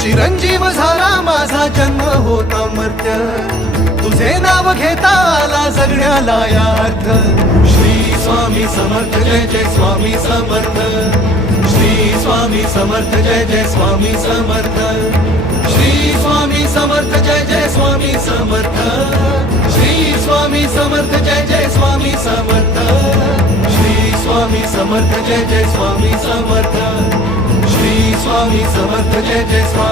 चिरंजीव झाला माझा जन्म होता मर्त्य, तुझे नाव घेता आला जगण्याला यार्थ. श्री स्वामी समर्थ जय जय स्वामी समर्थ, श्री स्वामी समर्थ जय जय स्वामी समर्थ, श्री स्वामी समर्थ जय जय स्वामी समर्थ, श्री स्वामी समर्थ जय जय स्वामी समर्थ, श्री स्वामी समर्थ जय जय स्वामी समर्थ, श्री स्वामी समर्थ जय जय स्वामी